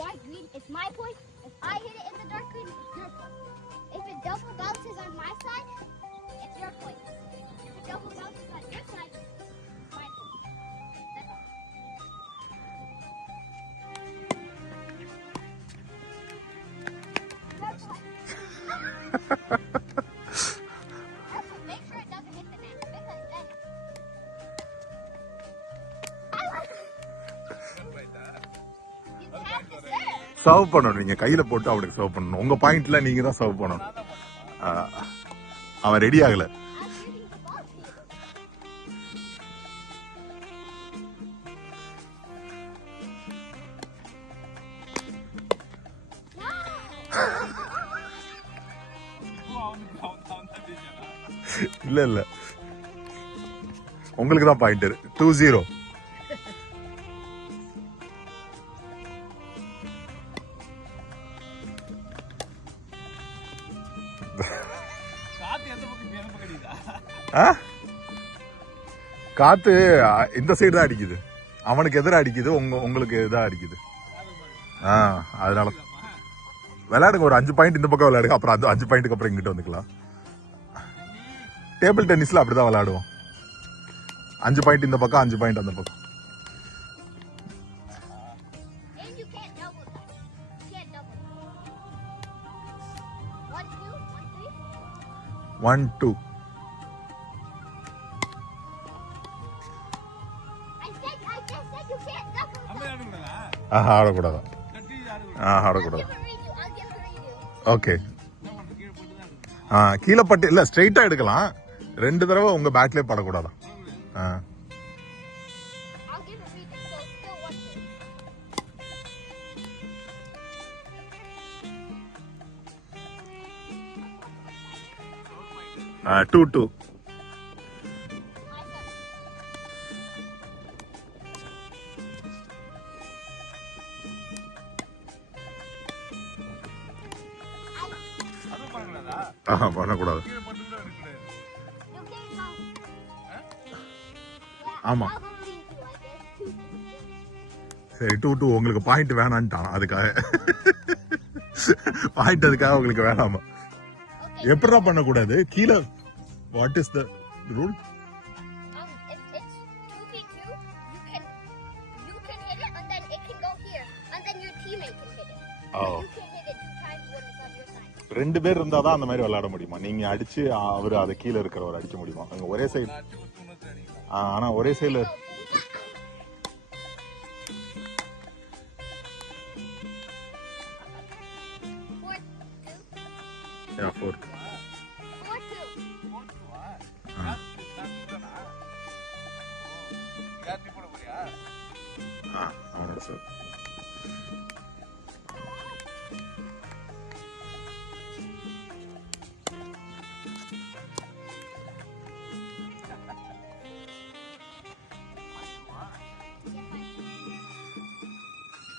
dark green, it's my point. If I hit it in the dark green, it's your point. If it double bounces on my side, it's your point. If it double bounces on your side, it's my point. That's all. Also, make sure it doesn't hit the net because then. You have to serve. Serve பண்ணணும். நீங்க கையில போட்டு அவனுக்கு சர்வ் பண்ணணும். உங்க பாயிண்ட்ல நீங்க தான் சர்வ் பண்ணணும். அவன் ரெடி ஆகல. I'm shooting the ball to you. இல்ல இல்ல உங்களுக்கு தான் பாயிண்ட் 2-0. காத்து இந்த சைடு தான் அடிக்குது. அவனுக்கு எதிராக அடிக்குது, உங்களுக்கு எதிராக அடிக்குது. அதனால விளையாடுங்க. ஒரு 5 பாயிண்ட் இந்த பக்கம் விளையாடுங்க. அப்புறம் அந்த 5 பாயிண்ட்டுக்கு அப்புறம் இங்கிட்ட வந்துக்கலாம். டேபிள் டென்னிஸ்ல அப்படிதான் விளையாடுவோம். 5 பாயிண்ட் இந்த பக்கம், 5 பாயிண்ட் அந்த பக்கம். And you can't double that. You can't double. 1, 2, 1, 3. 1, 2. I just said you can't double. ஆடக்கூடாது. ஆடக்கூடாது. I'll give a redo. Okay. கீழே பட்டு இல்ல ஸ்ட்ரைட்டா எடுக்கலாம். 2 தடவை உங்க பேட்லயே படக்கூடாதான். I'll give a redo. So still 1, 2. 2-2. பண்ணக்கூடாது. You can't count. ஆமா. I'll go redo like this. 2. சரி 2-2 உங்களுக்கு பாயிண்ட் வேணான்ட்டான். அதுக்காக பாயிண்ட் அதுக்காக உங்களுக்கு வேணாமா? Okay. எப்படா பண்ணக்கூடாது? கீழே what is the rule? If it's 2v2, you can hit it and then it can go here and then your teammate can hit it. Oh. You can hit it 2 times when it's on your side. 2 பேர் இருந்தாதான் அந்த மாதிரி விளையாட முடியுமா? நீங்க அடிச்சு அவரு அதை கீழே இருக்கிறவர் அடிக்க முடியுமா? அங்க ஒரே சைடு. ஆனா ஒரே சைடுல Four, 2. 4. 4, 2. அவனோட சார்.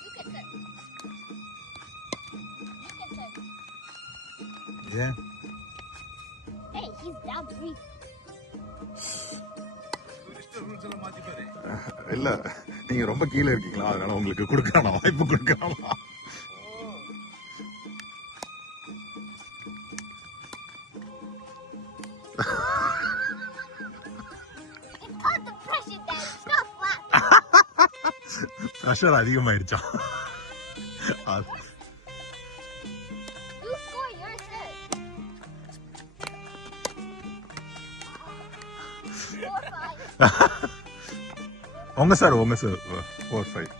You can serve. ஏன்? Hey, he's down 3. இல்ல நீங்க ரொம்ப கீழே இருக்கீங்களா? அதனால உங்களுக்கு கொடுக்கறானா? வாய்ப்பு கொடுக்கறானா? It's called the pressure, Daddy. Stop laughing. Pressure அதிகமாயிடுச்சா? You score your serve. 4, 5. உங்க சார் 4-5.